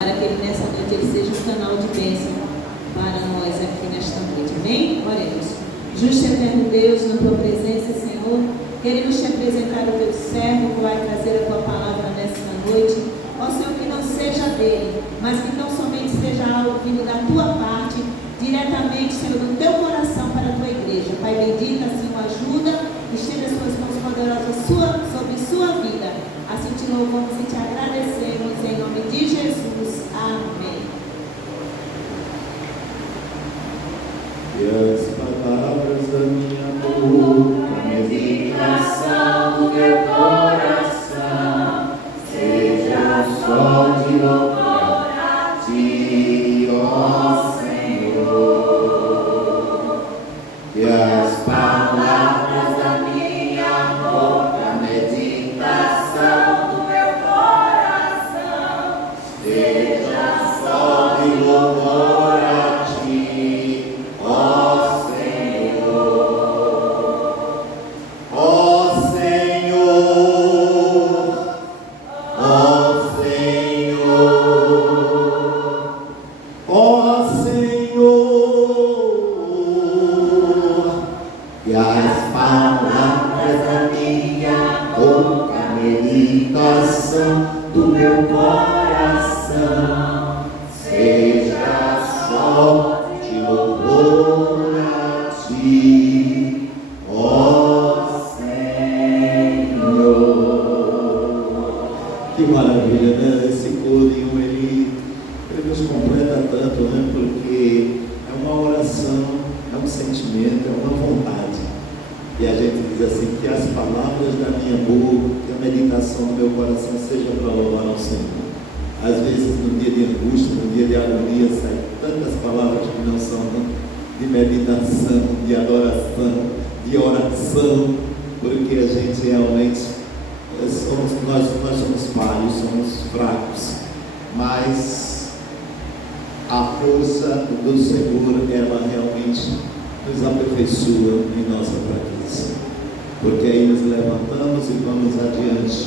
para que ele, nessa noite ele seja um canal de bênção para nós aqui nesta noite. Amém? Oremos. Justo e eterno Deus, na tua presença, Senhor, queremos te apresentar o teu servo que vai trazer a tua palavra nesta noite. Ó Senhor, que não seja dele, mas que tão somente seja algo vindo da tua parte, diretamente, Senhor, do teu coração para a tua igreja. Pai bendito, assim o ajuda, estenda as suas mãos poderosas sobre sua vida. Assim te louvamos e te agradecemos em nome de Jesus. Amém. E as palavras da minha boca, a meditação do meu coração, seja só de louvor a ti, ó Senhor. E as palavras da minha boca, a meditação do meu coração, seja só de louvor a ti, ó Senhor. Ó Senhor, ó Senhor, ó Senhor. E as palavras da minha boca, a meditação do meu coração, seja só de louvor a ti, ó Senhor. Que maravilha, né? Esse corinho, ele nos completa tanto, né? Porque é uma oração, é um sentimento, é uma vontade. E a gente diz assim, que as palavras da minha boca, que a meditação do meu coração seja para louvar ao Senhor. Às vezes no dia de angústia, no dia de agonia, saem tantas palavras que não são de meditação, de adoração, de oração, porque a gente realmente nós somos falhos, somos fracos, mas a força do Senhor, ela realmente nos aperfeiçoa em nossa fraqueza, porque aí nos levantamos e vamos adiante.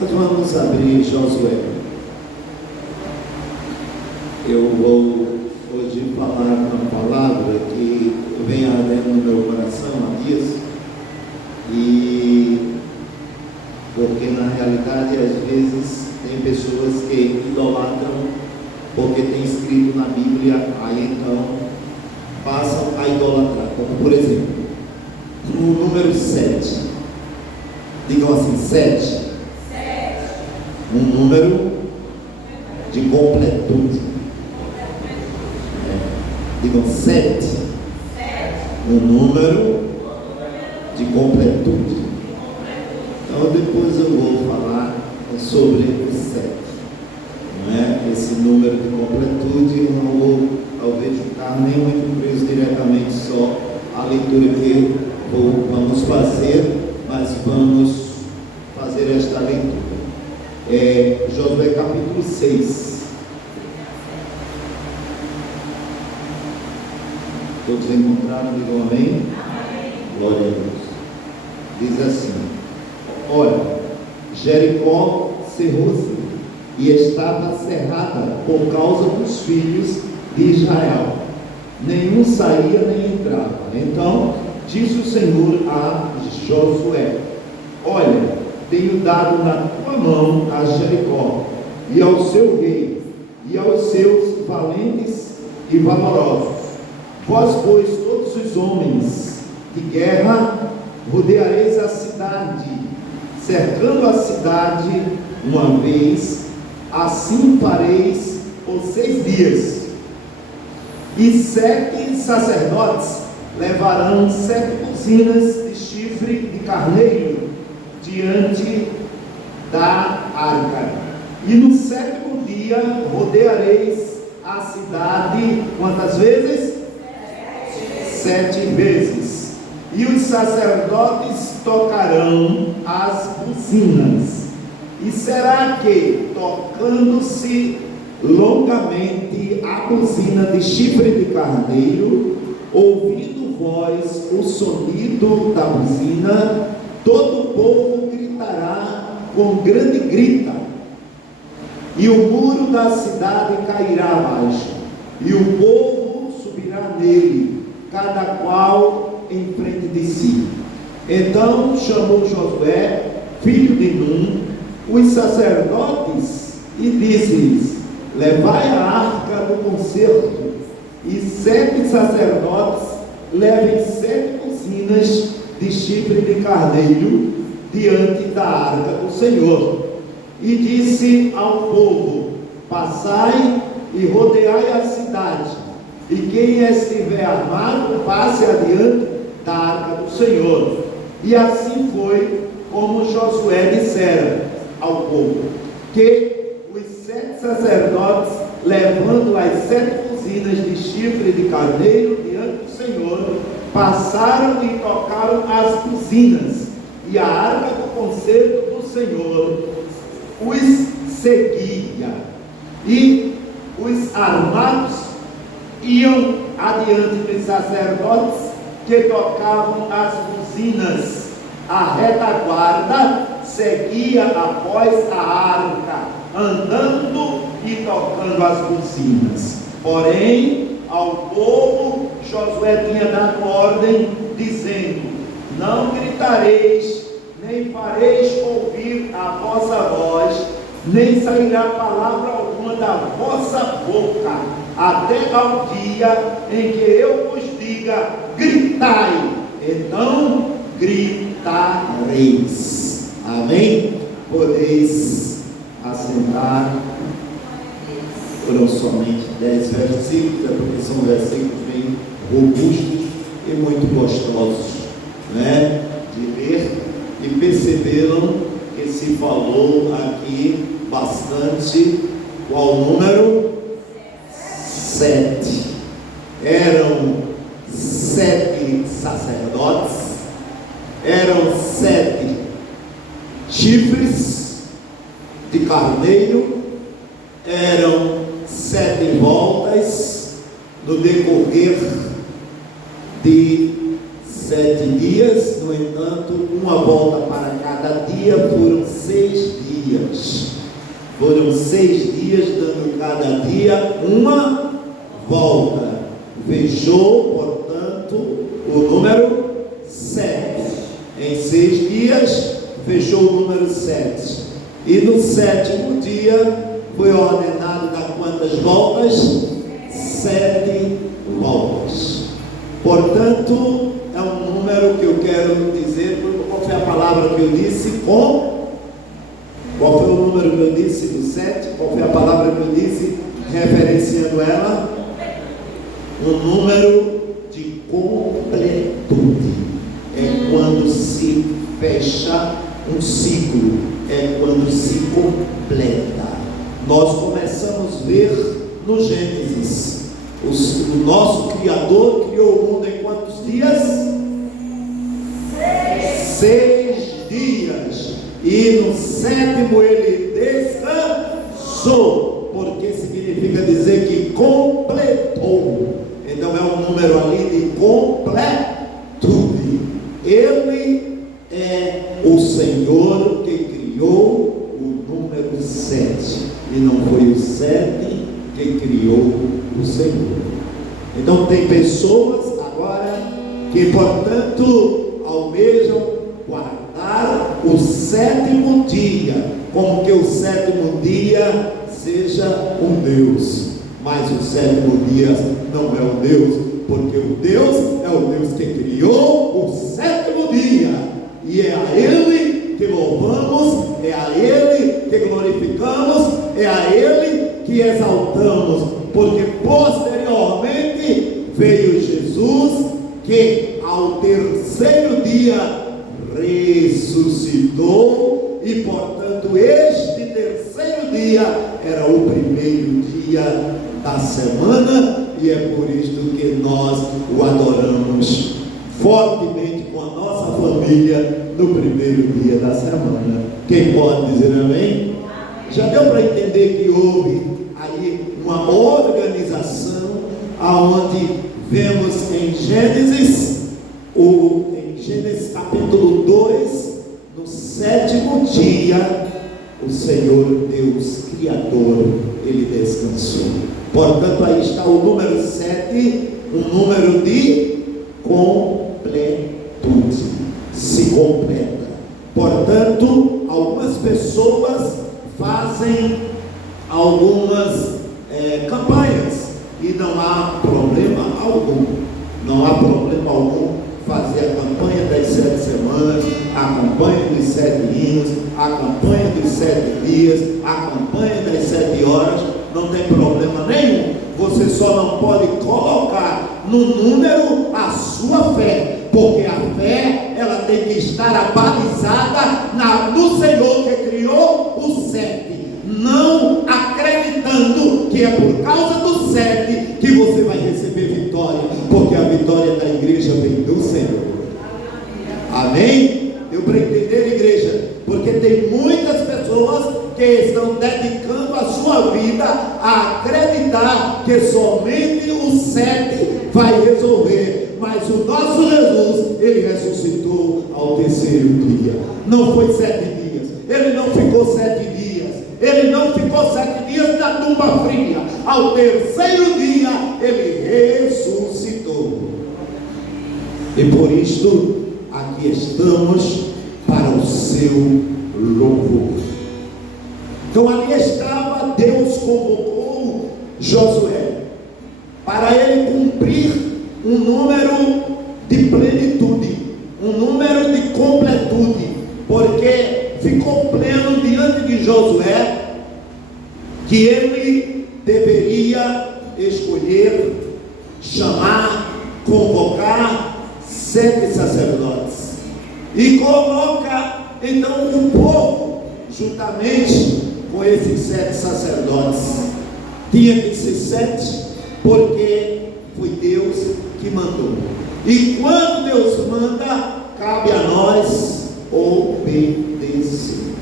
Nós vamos abrir Josué. Eu vou hoje falar uma palavra que vem ardendo no meu coração há dias, e porque na realidade às vezes tem pessoas que idolatram porque tem escrito na Bíblia, aí então passam a idolatrar, como por exemplo, no número 7, digam assim, 7, um número de completude, digam 7, um número de completude. Então depois eu vou falar sobre o 7, não é? Esse número de completude, eu não vou talvez ficar nem muito preso diretamente só à leitura que vamos fazer, mas vamos fazer esta leitura. Josué capítulo 6. Todos encontraram? Digam amém? Glória a Deus. Diz assim: olha, Jericó cerrou-se e estava cerrada por causa dos filhos de Israel. Nenhum saía nem entrava. Então disse o Senhor a Josué: olha, tenho dado na tua mão a Jericó e ao seu rei e aos seus valentes e valorosos. Vós, pois, todos os homens de guerra, rodeareis a cidade, cercando a cidade uma vez. Assim fareis por 6 dias. E 7 sacerdotes levarão 7 buzinas de chifre de carneiro diante da arca. E no 7º dia rodeareis a cidade quantas vezes? 7 vezes. E os sacerdotes tocarão as buzinas. E será que, tocando-se longamente a buzina de chifre de carneiro, ouvindo vós o sonido da buzina, todo o povo gritará com grande grita. e o muro da cidade cairá abaixo, e o povo subirá nele, cada qual em frente de si. Então chamou Josué, filho de Num, os sacerdotes, e disse-lhes: levai a arca do concerto, e 7 sacerdotes levem 7 buzinas de chifre de carneiro diante da arca do Senhor. E disse ao povo: passai e rodeai a cidade, e quem estiver armado passe adiante da arca do Senhor. E assim foi como Josué dissera ao povo, que os 7 sacerdotes, levando as 7 buzinas de chifre de carneiro diante do Senhor, passaram e tocaram as buzinas, e a arca do concerto do Senhor os seguia, e os armados iam adiante dos sacerdotes que tocavam as buzinas. A retaguarda seguia após a arca, andando e tocando as buzinas. Porém, ao povo Josué tinha dado ordem, dizendo: não gritareis, nem fareis ouvir a vossa voz, nem sairá palavra alguma da vossa boca, até ao dia em que eu vos diga: gritai, então gritareis. Amém? Podeis assentar. Foram somente 10 versículos, porque são versículos bem robustos e muito gostosos, né, de ler. E perceberam que se falou aqui bastante. Qual número? 7. Eram 7 sacerdotes, eram 7 chifres de carneiro, eram 7 voltas no decorrer de 7 dias. No entanto, uma volta para cada dia, foram 6 dias. Foram 6 dias, dando cada dia uma volta. Fechou, portanto, o número 7. Em 6 dias, fechou o número 7. E no 7º dia, foi ordenado dar quantas voltas? 7 voltas. Portanto, é um número que eu quero dizer. Qual foi a palavra que eu disse? Qual foi o número que eu disse do 7? Qual foi a palavra que eu disse, referenciando ela? Um número de completude. É quando se fecha um ciclo, é quando se completa. Nós começamos a ver no Gênesis, o nosso Criador criou o mundo em quantos dias? 6 dias. E no 7º ele descansou, porque significa dizer que completou. Então é um número ali de completude. Ele é o Senhor que criou o número 7, e não foi o 7 que criou o Senhor. Então tem pessoas agora que, portanto, almejam guardar o 7º dia, como que o 7º dia seja um Deus. Mas o 7º dia não é o Deus, porque o Deus é o Deus que criou o 7º dia, e é a Ele que louvamos, é a Ele que glorificamos, é a Ele que exaltamos, porque posteriormente veio Jesus, que ao 3º dia ressuscitou, e portanto este 3º dia era o primeiro dia da semana, e é por isto que nós o adoramos fortemente com a nossa família no primeiro dia da semana. Quem pode dizer amém? Já deu para entender que houve aí uma organização, aonde vemos em Gênesis capítulo 2, no 7º dia, o Senhor Deus Criador, Ele descansou. Portanto, aí está o número 7, um número de completude, se completa. Portanto, algumas pessoas fazem algumas campanhas, e não há problema algum, não há problema algum fazer a campanha das 7 semanas, a campanha dos 7 hinos, a campanha dos 7 dias, a campanha das 7 horas, não tem problema nenhum. Você só não pode colocar no número a sua fé, porque a fé, ela tem que estar abalizada no Senhor que criou o 7, não acreditando que é por causa do 7 que você vai receber vitória, porque a vitória da igreja vem do Senhor. Amém? Deu para entender, igreja? Porque tem muitas pessoas que estão dedicando a sua vida a acreditar que somente o 7 vai resolver, mas o nosso Jesus, Ele ressuscitou ao 3º dia. Não foi 7 dias, Ele não ficou 7 dias, Ele não ficou 7 dias na tumba fria. Ao 3º dia, Ele ressuscitou. E por isto, aqui estamos para o seu louvor. Então ali estava, Deus convocou Josué para ele cumprir um número de plenitude, um número de completude, porque ficou pleno diante de Josué que ele deveria escolher, chamar, convocar 7 sacerdotes, e coloca então o povo juntamente com esses 7 sacerdotes. Tinha que ser 7, porque foi Deus que mandou, e quando Deus manda, cabe a nós obedecer.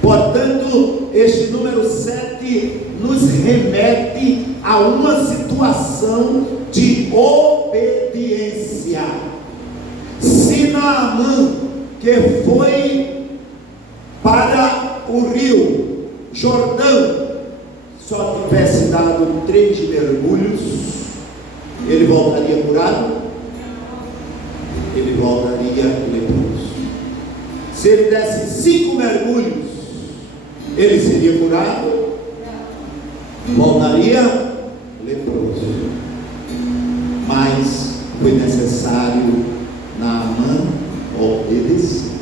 Portanto, este número 7 nos remete a uma situação de obediência. Se Naamã, que foi para o rio Jordão, só tivesse dado 3 mergulhos, ele voltaria curado? Ele voltaria leproso. Se ele desse 5 mergulhos, ele seria curado? Voltaria leproso. Mas foi necessário Naamã obedecer,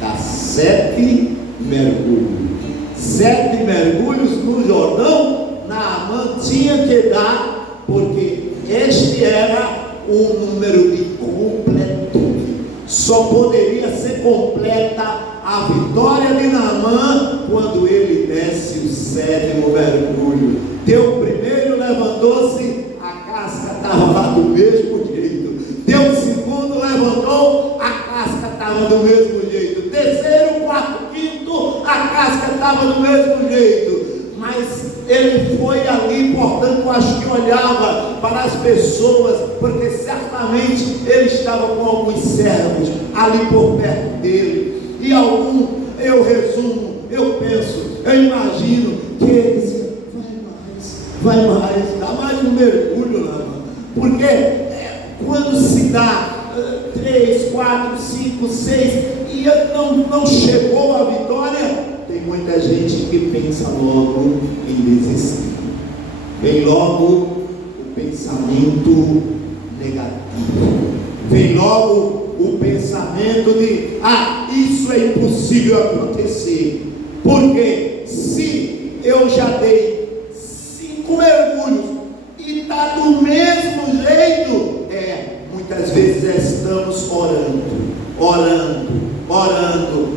dar 7 mergulhos. 7 mergulhos no Jordão, Naamã tinha que dar, porque este era o número de completude. Só poderia ser completa a vitória de Naamã quando ele desse o 7º mergulho. Deu o primeiro, levantou-se, a casca estava lá do mesmo jeito. Deu o segundo, levantou, a casca estava do mesmo jeito. Terceiro, quarto, quinto, a casca estava do mesmo jeito. Mas ele foi ali, portanto, acho que olhava para as pessoas, porque certamente ele estava com alguns servos ali por perto dele, e algum, eu resumo, eu penso, eu imagino que ele disse: vai mais, dá mais um mergulho lá, porque quando se dá 3, 4, 5, 6 e não chegou a vitória, tem muita gente que pensa logo em desistir. Vem logo o pensamento negativo, vem logo o pensamento de: isso é impossível acontecer, porque se eu já dei 5 mergulhos e está do mesmo jeito, muitas vezes estamos orando,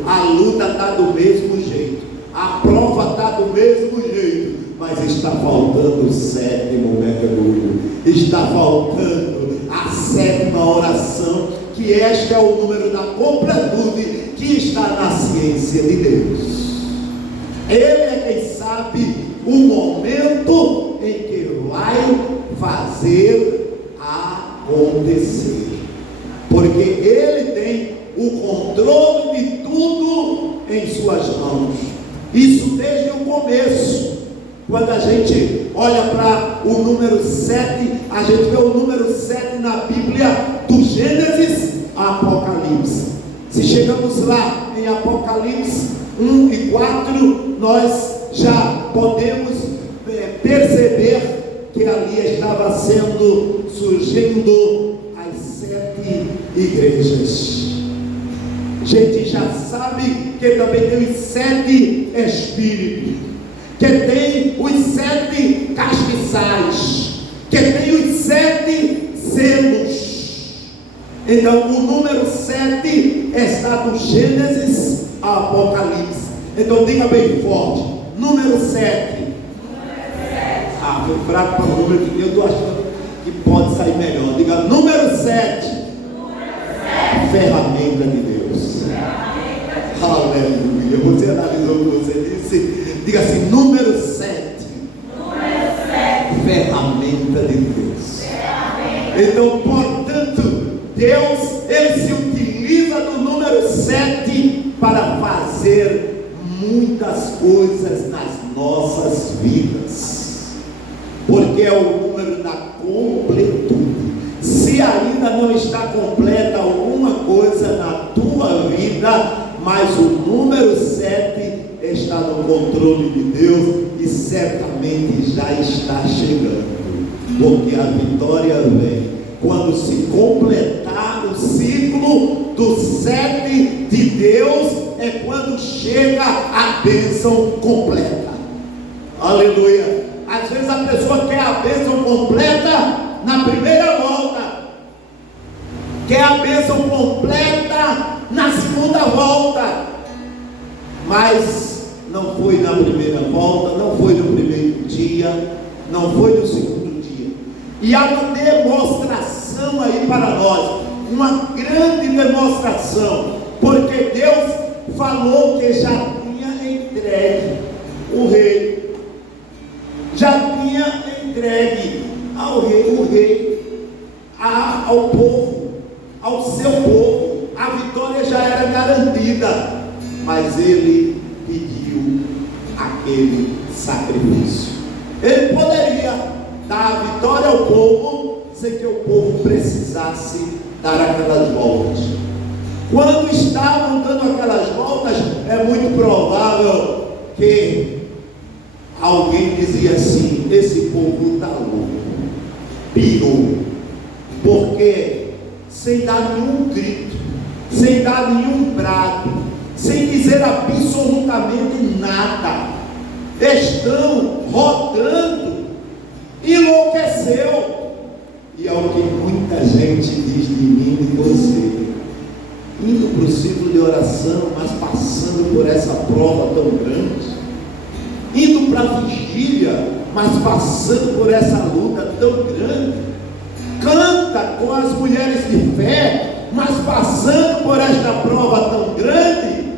a luta está do mesmo jeito, a prova está do mesmo jeito, mas está faltando o 7º mergulho, está faltando a 7ª oração, que este é o número da completude que está na ciência de Deus. Ele é quem sabe o momento em que vai fazer acontecer, porque ele tem o controle de tudo em suas mãos. gente olha para o número 7, a gente vê o número 7 na Bíblia, do Gênesis a Apocalipse. Se chegamos lá em Apocalipse 1 e 4, nós já podemos perceber que ali estava surgindo as 7 igrejas. A gente já sabe que também tem os 7 espíritos, que tem os 7 castiçais, que tem os 7 selos. Então o número 7 está do Gênesis a Apocalipse. Então diga bem forte, número 7. Foi fraco para o número, eu estou achando que pode sair melhor. Diga número 7. Ferramenta de Deus. Aleluia. Você analisou o que você disse? Diga assim, número 7. Ferramenta de Deus. Então, portanto, Deus, Ele se utiliza do número 7 para fazer muitas coisas nas nossas vidas. Porque é o número da completude. Se ainda não está completa alguma coisa na tua vida, mas o número 7 está no controle de Deus e certamente já está chegando, porque a vitória vem quando se completar o ciclo do 7 de Deus, é quando chega a bênção completa. Aleluia. Às vezes a pessoa quer a bênção completa na primeira volta, quer a bênção completa na segunda volta, mas não foi na primeira volta, não foi no primeiro dia, não foi no segundo dia. E há uma demonstração aí para nós, uma grande demonstração, porque Deus falou que já tinha entregue o rei, já tinha entregue ao rei, o rei, ao povo, ao seu povo. A vitória já era garantida, mas ele pediu aquele sacrifício. Ele poderia dar a vitória ao povo sem que o povo precisasse dar aquelas voltas. Quando estavam dando aquelas voltas, é muito provável que alguém dizia assim: esse povo está louco, pirou, porque sem dar nenhum grito, sem dar nenhum brado, sem dizer absolutamente nada, estão rodando, enlouqueceu. E é o que muita gente diz de mim e de você, indo para o ciclo de oração, mas passando por essa prova tão grande, indo para a vigília, mas passando por essa luta tão grande, canta com as mulheres de fé, mas passando por esta prova tão grande,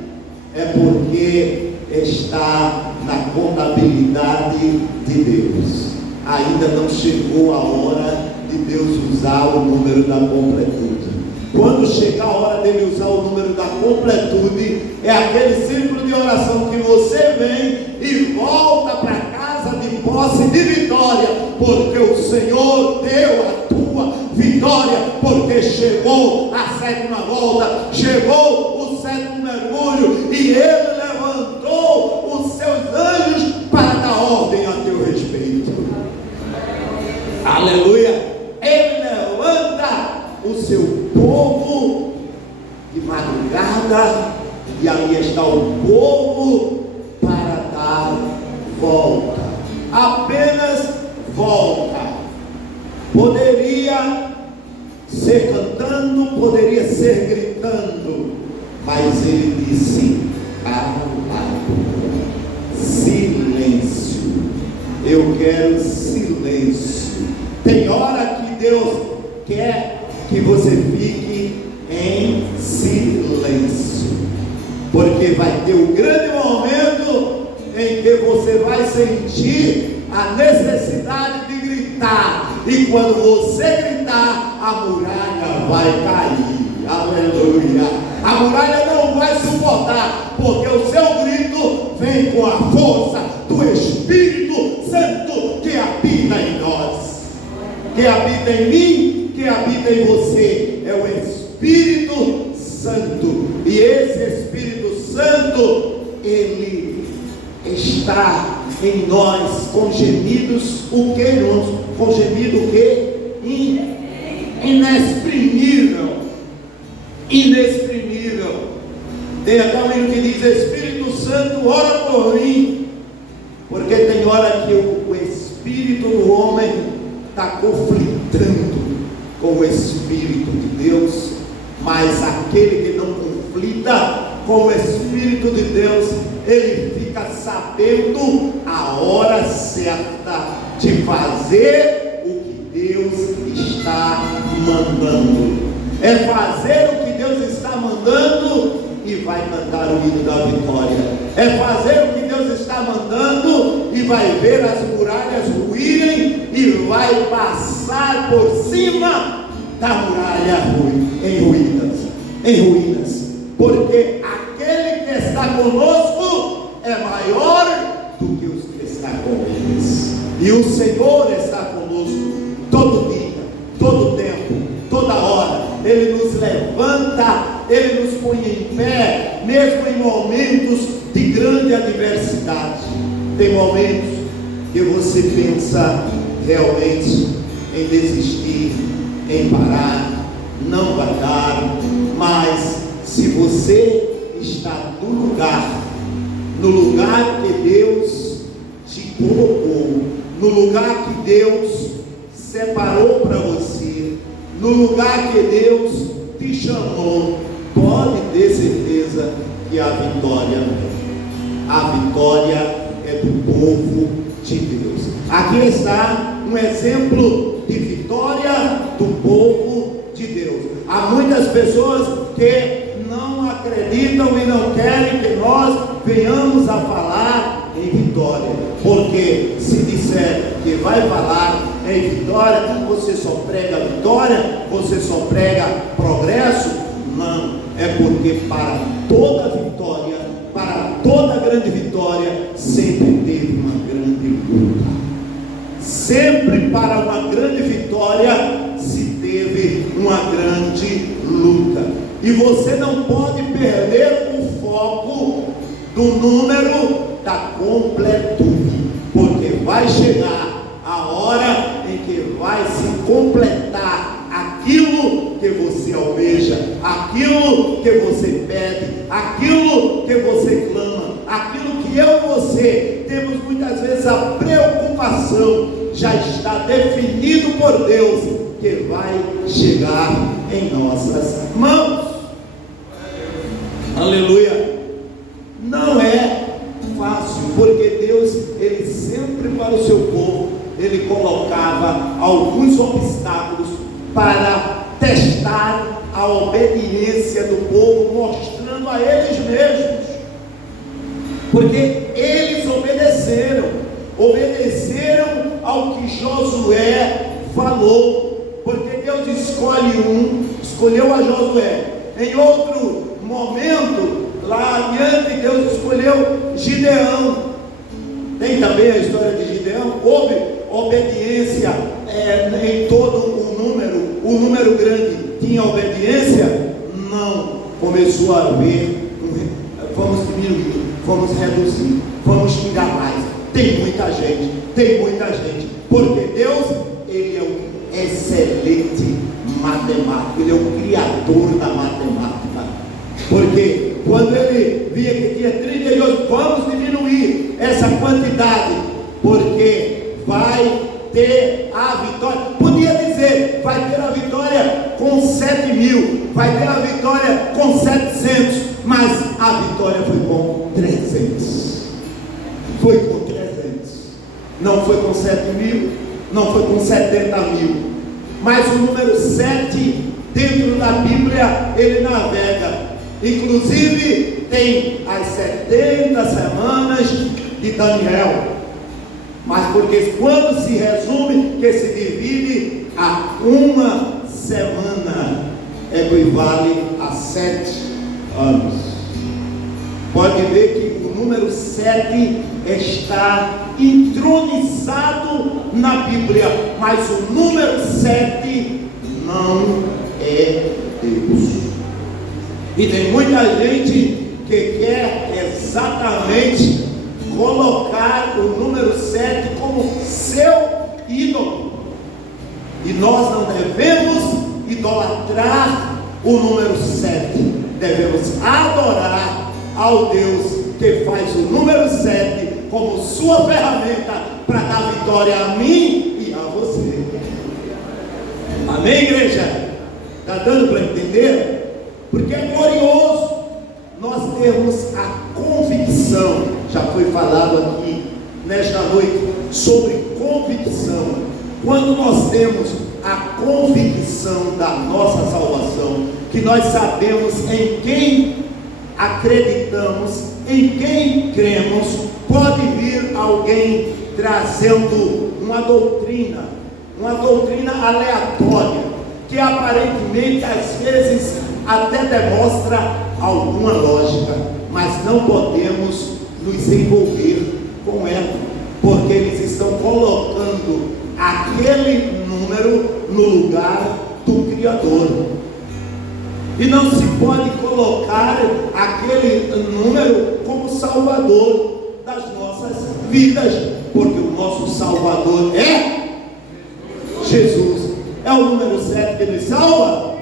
é porque está na contabilidade de Deus. Ainda não chegou a hora de Deus usar o número da completude. Quando chegar a hora dele usar o número da completude, é aquele círculo de oração que você vem e volta para casa de posse de vitória, porque o Senhor deu a tua vitória, porque chegou a 7ª volta, chegou o 7º mergulho, e Ele levantou os seus anjos para dar ordem a teu respeito. Aleluia. Ele levanta o seu povo de madrugada, e ali está o povo para dar volta, apenas volta. Poderia ser cantando, poderia ser gritando, mas ele disse: calado, silêncio. Eu quero silêncio. Tem hora que Deus quer que você fique em silêncio, porque vai ter um grande momento em que você vai sentir a necessidade de gritar, e quando você gritar, a muralha vai cair. Aleluia. A muralha não vai suportar, porque o seu grito vem com a força do Espírito Santo que que habita em mim, que habita em você, é o Espírito Santo. E esse Espírito Santo, ele está em nós com gemidos, o que, irmãos? Com gemido o que? Inexprimível. Inexprimível. Tem até um livro que diz: Espírito Santo, ora por mim. Porque tem hora que o Espírito do homem está conflitando com o Espírito de Deus, mas aquele que não conflita com o Espírito de Deus, ele fica sabendo a hora certa de fazer o que Deus está mandando. É fazer o que Deus está mandando e vai cantar o hino da vitória. É fazer o que Deus está mandando e vai ver as muralhas ruírem e vai passar por cima da muralha em ruínas. Porque aquele que está conosco é maior do que os que estão com eles. E o Senhor está conosco todo dia, todo tempo, toda hora. Ele nos levanta, Ele nos põe em pé, mesmo em momentos de grande adversidade. Tem momentos que você pensa realmente em desistir, em parar, não vai dar, mas se você está no lugar que Deus te colocou, no lugar que Deus separou para você, no lugar que Deus te chamou, pode ter certeza que a vitória é do povo de Deus. Aqui está um exemplo de vitória do povo de Deus. Há muitas pessoas que não acreditam e não querem que nós venhamos a falar em vitória, porque se disser que vai falar em vitória, você só prega vitória, você só prega progresso. Não, é porque para toda vitória, para toda grande vitória, sempre teve uma grande luta. Sempre para uma grande vitória se teve uma grande luta. E você não pode perder o foco do número da completude, porque vai chegar a hora em que vai se completar aquilo que você almeja, aquilo que você pede, aquilo que você clama, aquilo que eu e você temos muitas vezes a preocupação, já está definido por Deus que vai chegar em nossas mãos. Aleluia. Não é fácil, porque Deus, Ele sempre para o seu povo, Ele colocava alguns obstáculos para testar a obediência do povo, mostrando a eles mesmos, porque eles obedeceram ao que Josué falou, porque Deus escolheu a Josué. Em outro momento, lá adiante, Deus escolheu Gideão. Tem também a história de Gideão. Houve obediência em todo o número grande tinha obediência? Não. Começou a haver, vamos diminuir, vamos reduzir, vamos tirar mais. Tem muita gente, porque Deus, Ele é um excelente matemático, Ele é o criador da matemática. Porque quando Ele via que tinha 32, vamos diminuir essa quantidade, porque vai ter a vitória. Podia dizer, vai ter a vitória com 7.000, vai ter a vitória com 700, mas a vitória foi com 300. Foi com 300. Não foi com 7.000, não foi com 70.000. Mas o número 7, dentro da Bíblia, ele navega. Inclusive, tem as 70 semanas de Daniel. Mas porque quando se resume, que se divide a uma semana, equivale a 7 anos. Pode ver que o número 7 está entronizado na Bíblia, mas o número 7 não é Deus. E tem muita gente que quer exatamente colocar o número 7 como seu ídolo. E nós não devemos idolatrar o número 7. Devemos adorar ao Deus que faz o número 7 como sua ferramenta para dar vitória a mim e a você. Amém, igreja? Está dando para entender? Porque é glorioso nós termos a convicção, já foi falado aqui nesta noite sobre convicção. Quando nós temos a convicção da nossa salvação, que nós sabemos em quem acreditamos, em quem cremos, pode vir alguém trazendo uma doutrina aleatória, que aparentemente às vezes até demonstra alguma lógica, mas não podemos nos envolver com ela, porque eles estão colocando aquele número no lugar do Criador. E não se pode colocar aquele número como salvador das nossas vidas, porque o nosso salvador é Jesus. É o número 7 que nos salva?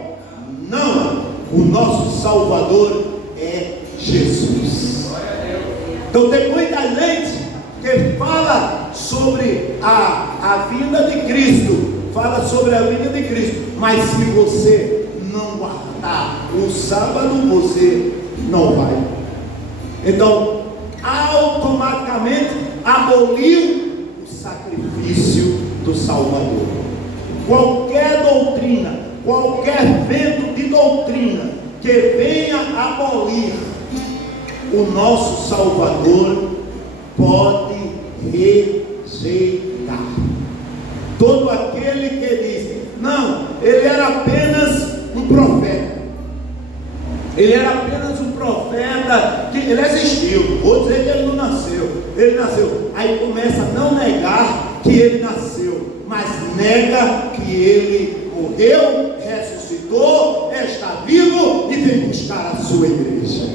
Não, o nosso salvador é Jesus. Então tem muita gente que fala sobre a vinda de Cristo, fala sobre a vinda de Cristo, mas se você não guardar o sábado, você não vai. Então, automaticamente aboliu o sacrifício do Salvador. Qualquer doutrina, qualquer vento de doutrina que venha abolir o nosso Salvador, pode rejeitar. Todo aquele que diz, não, ele era apenas um profeta, ele era apenas um profeta, que ele existiu, vou dizer que ele não nasceu, ele nasceu, aí começa a não negar que ele nasceu, mas nega que ele morreu, ressuscitou, está vivo e vem buscar a sua igreja,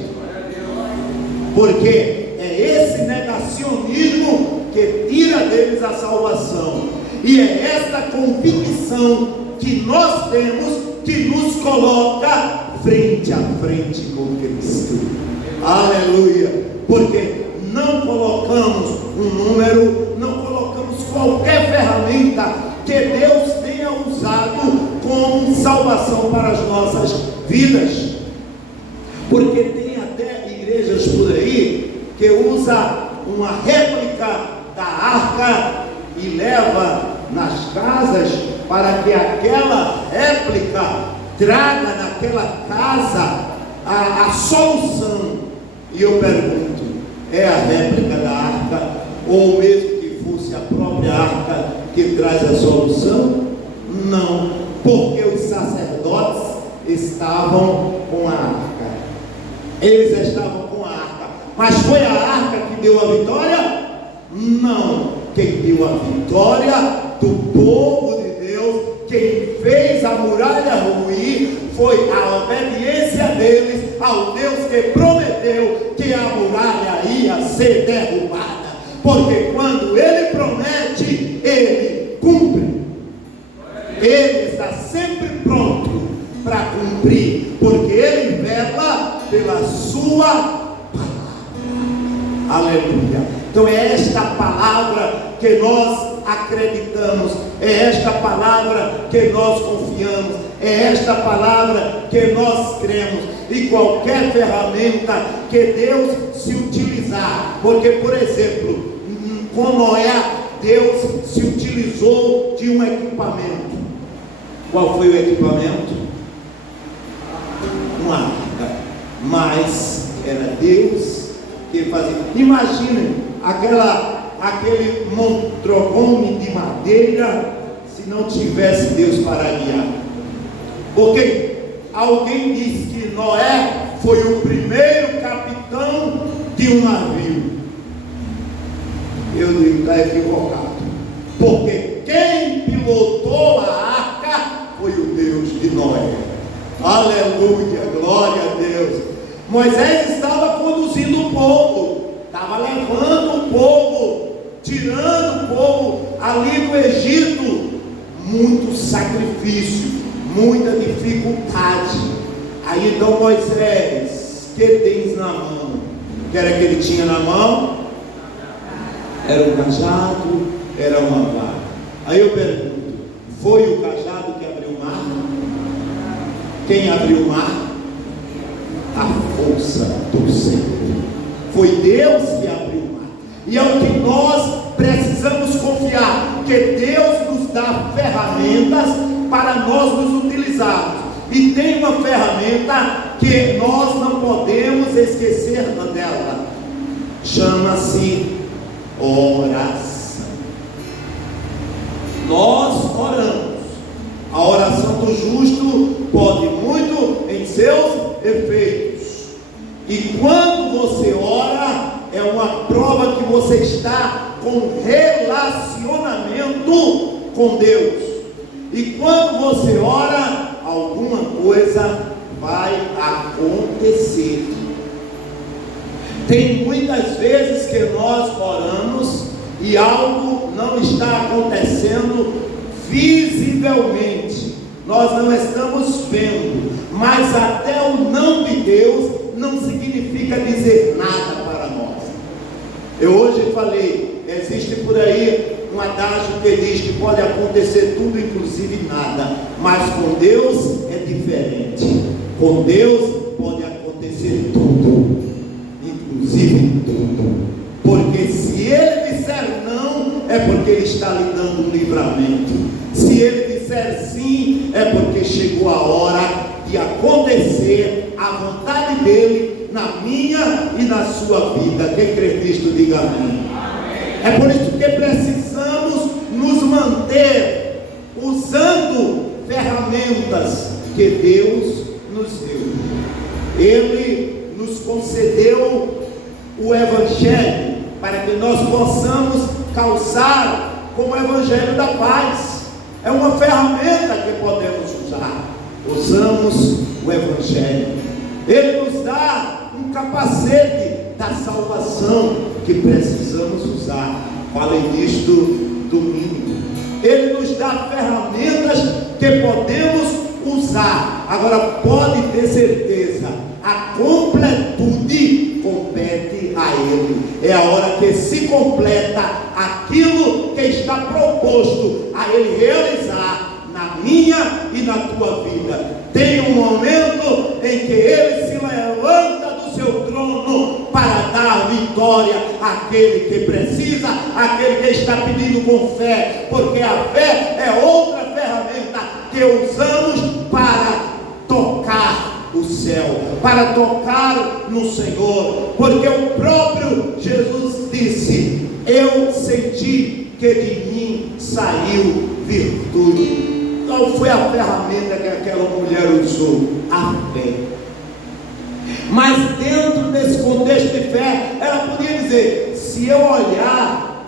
porque é esse negacionismo que tira deles a salvação, e é esta convicção que nós temos que nos coloca frente a frente com Cristo. Aleluia! Porque não colocamos um número, não colocamos qualquer ferramenta que Deus tenha usado como salvação para as nossas vidas. Porque tem até igrejas por aí que usa uma réplica da arca e leva nas casas para que aquela réplica traga naquela casa a solução. E eu pergunto, é a réplica da arca, ou mesmo que fosse a própria arca que traz a solução? Não, porque os sacerdotes estavam com a arca, eles estavam com a arca, mas foi a arca que deu a vitória? Não, quem deu a vitória do povo de Deus, quem fez a muralha ruir, foi a obediência deles ao Deus que prometeu que a muralha ia ser derrubada, porque quando ele promete, ele cumpre, ele está sempre pronto para cumprir, porque ele vela pela sua palavra. Aleluia! Então é esta palavra que nós acreditamos, é esta palavra que nós confiamos, é esta palavra que nós cremos, e qualquer ferramenta que Deus se utilizar, porque por exemplo, com Noé, Deus se utilizou de um equipamento. Qual foi o equipamento? Uma arca, mas era Deus que fazia. Imaginem aquele montrogone de madeira, se não tivesse Deus para guiar. Porque alguém diz que Noé foi o primeiro capitão de um navio. eu digo, está equivocado, porque quem pilotou a arca foi o Deus de Noé. Aleluia, glória a Deus. Moisés estava conduzindo o povo, estava levando o povo, tirando o povo ali do Egito. Muito sacrifício, muita dificuldade. Aí então Moisés, que tens na mão? Que era que ele tinha na mão? Era um cajado, era uma vara. Aí eu pergunto, foi o cajado que abriu o mar? Quem abriu o mar? A força do Senhor. Foi Deus que abriu o mar. E é o que nós precisamos confiar, que Deus nos dá ferramentas para nós nos utilizarmos. E tem uma ferramenta que nós não podemos esquecer dela. Chama-se oração. Nós oramos. A oração do justo pode muito em seus efeitos. E quando você ora, é uma prova que você está com relacionamento com Deus. E quando você ora, alguma coisa vai acontecer. Tem muitas vezes que nós oramos e algo não está acontecendo visivelmente. Nós não estamos vendo, mas até o não de Deus não significa dizer nada para nós. Eu hoje falei, existe por aí um adágio que diz que pode acontecer tudo, inclusive nada, mas com Deus é diferente. Com Deus pode acontecer tudo, inclusive tudo, porque se Ele disser não, é porque Ele está lhe dando um livramento. Se Ele disser sim, é porque chegou a hora de acontecer a vontade dEle na minha e na sua vida. Quem crê nisto, diga amém. É por isso que precisamos nos manter usando ferramentas que Deus nos deu. Ele nos concedeu o Evangelho para que nós possamos calçar como o Evangelho da paz. É uma ferramenta que podemos usar. Usamos o Evangelho. Ele nos dá um capacete da salvação que precisamos usar. Falei nisto domingo. Ele nos dá ferramentas que podemos usar. Agora pode ter certeza, a completude compete a Ele. É a hora que se completa aquilo que está proposto a Ele realizar na minha e na tua vida. Tem um momento em que Ele se levanta do seu trono para dar vitória àquele que precisa, àquele que está pedindo com fé, porque a fé é outra ferramenta que usamos para tocar o céu, para tocar no Senhor, porque o próprio Jesus disse: eu senti que de mim saiu virtude. Qual foi a ferramenta que aquela mulher usou? A fé. Mas dentro desse contexto de fé, ela podia dizer: se eu olhar,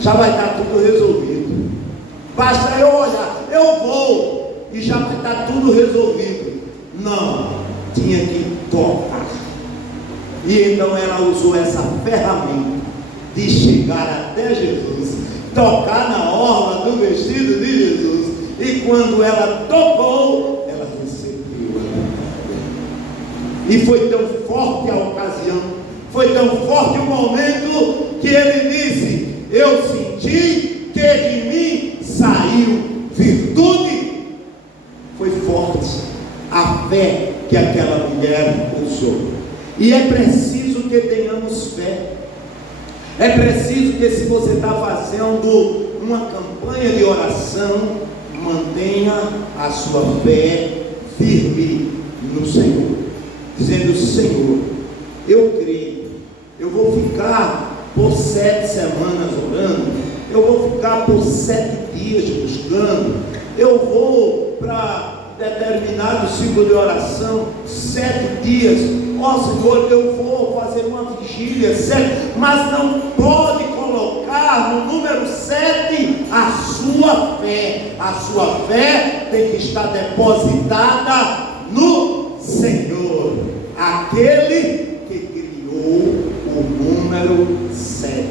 já vai estar tudo resolvido. Basta eu olhar, eu vou e já vai estar tudo resolvido. Não, tinha que tocar. E então ela usou essa ferramenta de chegar até Jesus, tocar na orla do vestido de Jesus. E quando ela tocou, ela recebeu a vitória. E foi tão forte a ocasião, foi tão forte o momento, que ele disse: eu senti que de mim saiu virtude. Foi forte a fé que aquela mulher usou. E é preciso que tenhamos fé. É preciso que, se você está fazendo uma campanha de oração, mantenha a sua fé firme no Senhor, dizendo: Senhor, eu creio, eu vou ficar por 7 semanas orando, eu vou ficar por 7 dias buscando, eu vou para determinado ciclo de oração 7 dias, ó Senhor, eu vou fazer uma vigília 7, mas não pode colocar estar no número 7 a sua fé. A sua fé tem que estar depositada no Senhor, aquele que criou o número 7.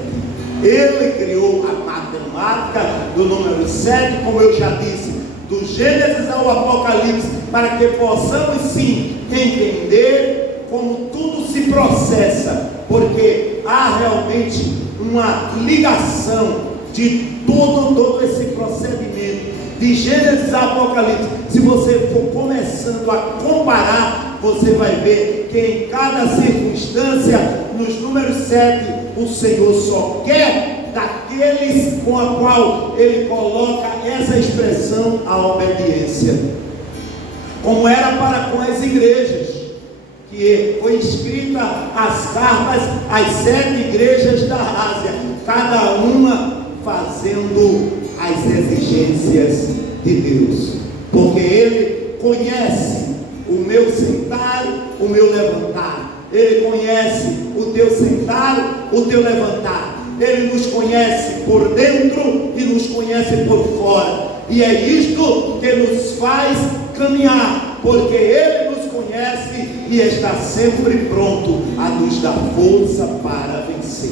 Ele criou a matemática do número 7, como eu já disse, do Gênesis ao Apocalipse, para que possamos sim entender como tudo se processa, porque há realmente uma ligação de todo esse procedimento, de Gênesis a Apocalipse. Se você for começando a comparar, você vai ver que em cada circunstância, nos números 7, o Senhor só quer daqueles com a qual Ele coloca essa expressão, a obediência. Como era para com as igrejas, que foi escrita as cartas às 7 igrejas da Ásia, cada uma fazendo as exigências de Deus, porque Ele conhece o meu sentar, o meu levantar. Ele conhece o teu sentar, o teu levantar. Ele nos conhece por dentro e nos conhece por fora, e é isto que nos faz caminhar, porque Ele nos conhece e está sempre pronto a nos dar força para vencer,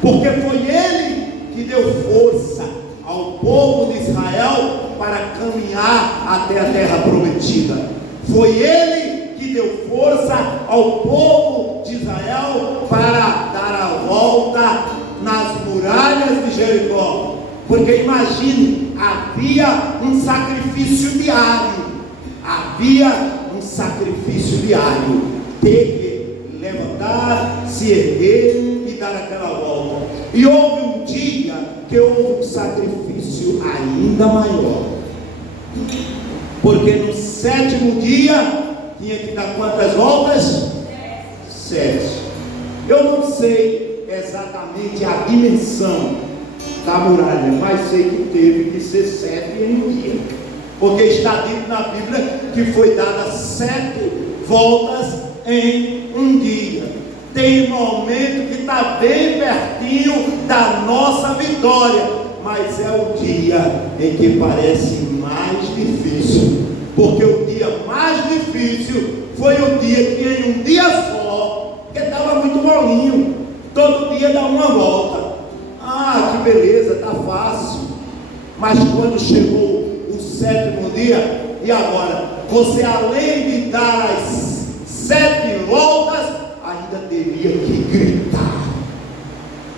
porque foi Ele que deu força ao povo de Israel para caminhar até a terra prometida. Foi Ele que deu força ao povo de Israel para dar a volta nas muralhas de Jericó. Porque imagine, havia um sacrifício diário. Ter que levantar, se erguer e dar aquela volta. E houve um dia que houve um sacrifício ainda maior, porque no 7º dia tinha que dar quantas voltas? 7. Eu não sei exatamente a dimensão da muralha, mas sei que teve que ser 7 em um dia, porque está dito na Bíblia que foi dada 7 voltas em um dia. Tem momento que está bem pertinho da nossa vitória, mas é o dia em que parece mais difícil, porque o dia mais difícil foi o dia que em um dia só, que estava muito molinho, todo dia dá uma volta. Ah, que beleza, está fácil. Mas quando chegou o 7º dia, e agora? Você, além de dar as 7 voltas, ainda teria que gritar.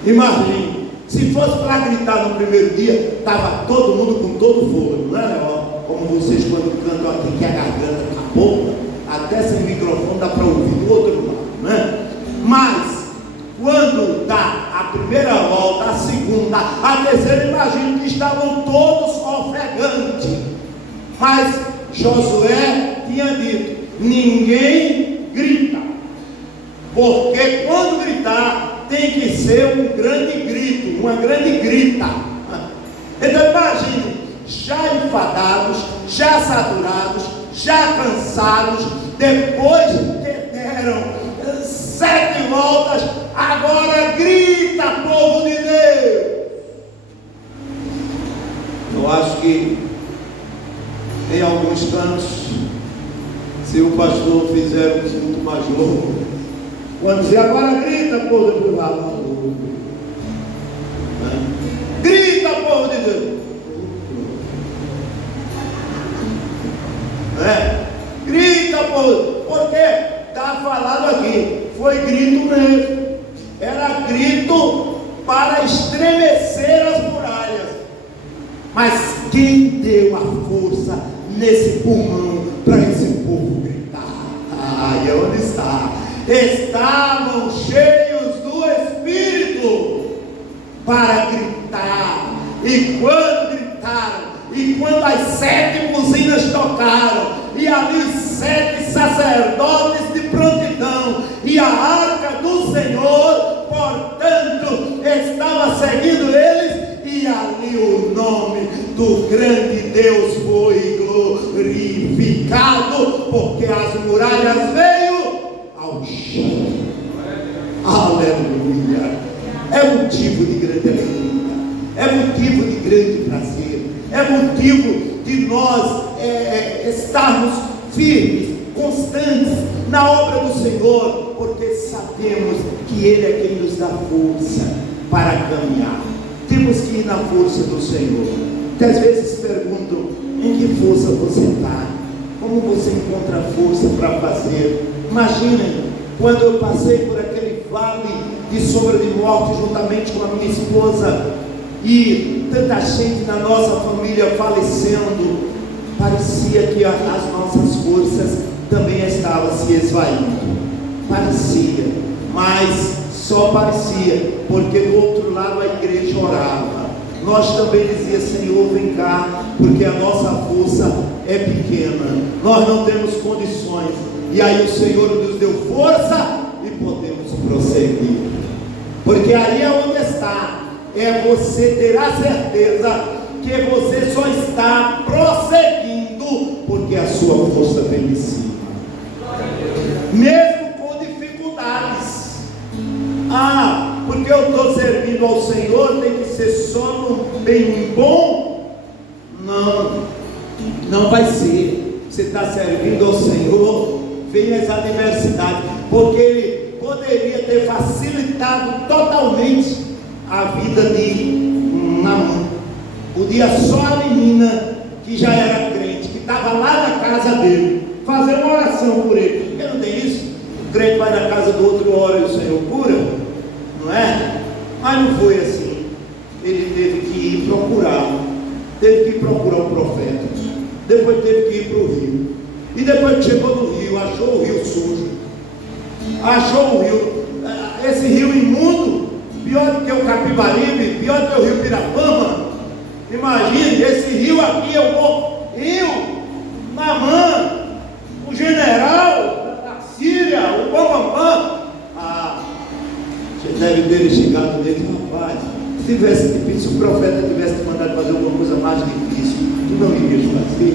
Imagine, se fosse para gritar no primeiro dia, estava todo mundo com todo o fôlego, não é? Como vocês quando cantam aqui, que a garganta está boca, até sem microfone dá para ouvir do outro lado, né? Mas quando dá a primeira volta, a segunda, a terceira, imagino que estavam todos ofegantes. Mas Josué tinha dito: ninguém grita, porque quando gritar tem que ser um grande grito, uma grande grita. Então imagine, já enfadados, já saturados, já cansados, depois que deram 7 voltas, agora grita, povo de Deus. Eu acho que em alguns cantos, se o pastor fizer um culto mais longo, quando dizer agora grita, povo de Deus, grita, povo de Deus, grita, povo, porque está falado aqui, foi grito mesmo, era grito para estremecer as muralhas. Mas quem deu a força nesse pulmão para esse povo gritar? E onde está? Estavam cheios do Espírito para gritar. E quando gritaram, e quando as 7 buzinas tocaram, e ali os 7 sacerdotes de prontidão, e a arca do Senhor, portanto, estava seguindo eles, e ali o nome do grande Deus foi glorificado, porque as muralhas veio ao chão. Aleluia! É motivo de grande alegria. é motivo de grande prazer, é motivo de nós estarmos firmes, constantes na obra do Senhor, porque sabemos que Ele é quem nos dá força para caminhar. Temos que ir na força do Senhor. Que às vezes perguntam: em que força você está? Como você encontra força para fazer? Imaginem, quando eu passei por aquele vale de sombra de morte, juntamente com a minha esposa, e tanta gente da nossa família falecendo, parecia que as nossas forças também estavam se esvaindo. Parecia, mas só parecia, porque do outro lado a igreja orava. Nós também dizíamos: Senhor, vem cá, porque a nossa força é pequena, nós não temos condições. E aí o Senhor nos deu força e podemos prosseguir. Porque aí é onde está, você ter a certeza que você só está prosseguindo porque a sua força vem de cima, mesmo com dificuldades. Porque eu estou servindo ao Senhor, tem que ser só no bem bom? Não vai ser. Você está servindo ao Senhor, vem as adversidades, porque Ele poderia ter facilitado totalmente a vida de Naamã. Podia só a menina que já era crente, que estava lá na casa dele, fazer uma oração por ele. Porque não tem isso? O crente vai na casa do outro, ora e o Senhor cura, não é? Mas não foi assim. Ele teve que ir procurar, teve que ir procurar o profeta, depois teve que ir para o rio, e depois que chegou no rio, achou o rio sujo, achou o rio, esse rio imundo, pior do que o Capibaribe, pior do que o rio Pirapama. Imagine, esse rio aqui, eu, Naamã, o general da Síria, o Bambambam. Você deve ter chegado nele: rapaz, se o profeta tivesse te mandado fazer alguma coisa mais difícil, tu não irias fazer?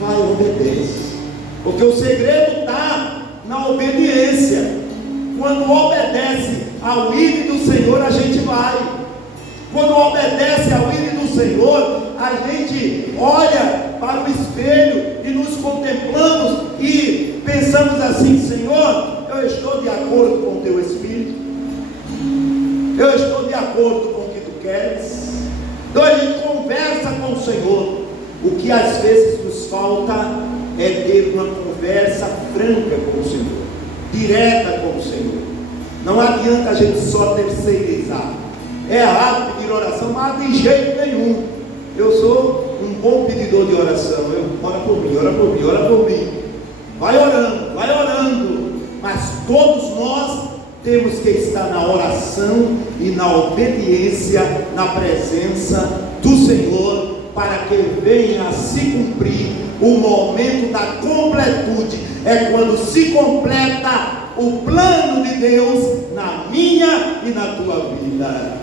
Vai, obedece, porque o segredo está na obediência. Quando obedece ao ídolo do Senhor, a gente vai. Quando obedece ao ídolo do Senhor, a gente olha para o espelho e nos contemplamos e pensamos assim: Senhor, eu estou de acordo com o teu Espírito, eu estou de acordo com o que tu queres. Então a gente conversa com o Senhor. O que às vezes nos falta é ter uma conversa franca com o Senhor, direta com o Senhor. Não adianta a gente só terceirizar. É errado pedir oração, mas de jeito nenhum. Eu sou um bom pedidor de oração. Ora por mim, ora por mim, ora por mim. Vai orando. Mas todos nós temos que estar na oração e na obediência, na presença do Senhor, para que venha a se cumprir o momento da completude. É quando se completa o plano de Deus na minha e na tua vida.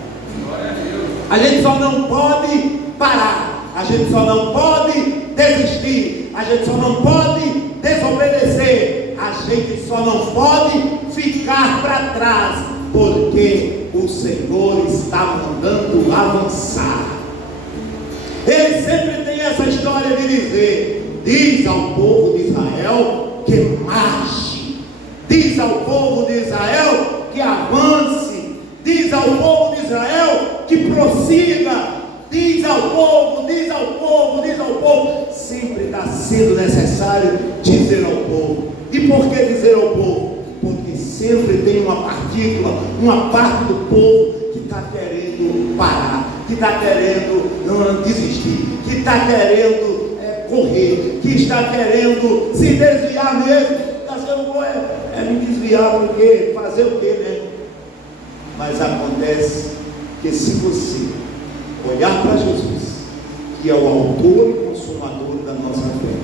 A gente só não pode parar, a gente só não pode desistir, a gente só não pode desobedecer, a gente só não pode ficar para trás, porque o Senhor está mandando avançar. Ele sempre tem essa história de dizer: diz ao povo de Israel que marche, diz ao povo de Israel que avance, diz ao povo de Israel que prossiga, diz ao povo, diz ao povo, diz ao povo. Sempre está sendo necessário dizer ao povo. E por que dizer ao povo? Porque sempre tem uma partícula, uma parte do povo que está querendo parar, que está querendo desistir, que está querendo correr, que está querendo se desviar mesmo. Eu vou me desviar, porque fazer o quê, né? Mas acontece que se você olhar para Jesus, que é o autor e consumador da nossa fé,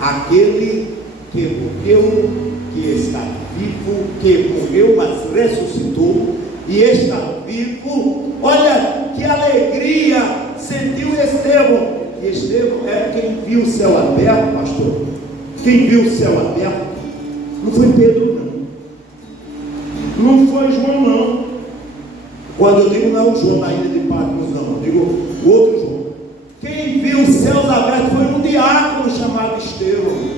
aquele que morreu, que está vivo, que morreu, mas ressuscitou e está vivo. Olha que alegria sentiu Estevão. E Estevão era quem viu o céu aberto, pastor. Quem viu o céu aberto não foi Pedro, não foi João, não. Quando eu digo não é o João da ilha de Patmos, digo o outro João. Quem viu os céus abertos foi um diácono chamado Estevão.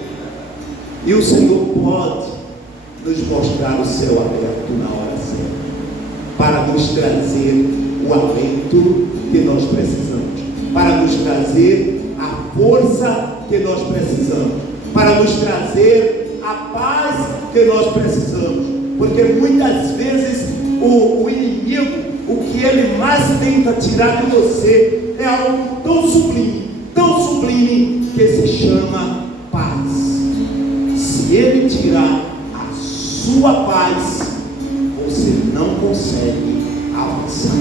E o Senhor pode nos mostrar o céu aberto na hora certa, para nos trazer o alento que nós precisamos, para nos trazer a força que nós precisamos, para nos trazer a paz que nós precisamos, porque muitas vezes o inimigo, o que ele mais tenta tirar de você é algo tão sublime, que se chama paz. Se ele tirar a sua paz, você não consegue avançar,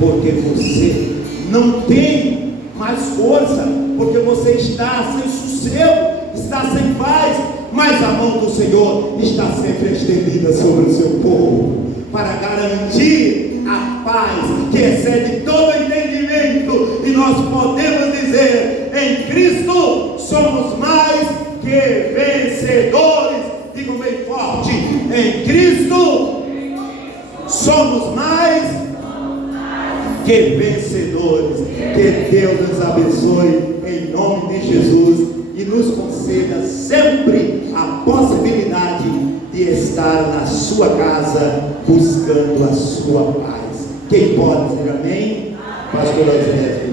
porque você não tem mais força, porque você está sem sossego, está sem paz, mas a mão do Senhor está sempre estendida sobre o seu povo, para garantir a paz que excede todo entendimento, e nós podemos dizer: em Cristo somos mais que vencedores. Digo bem forte: em Cristo somos mais que vencedores. Que Deus nos abençoe em nome de Jesus e nos conceda sempre a possibilidade de estar na sua casa buscando a sua paz. Quem pode dizer amém? Pastor André,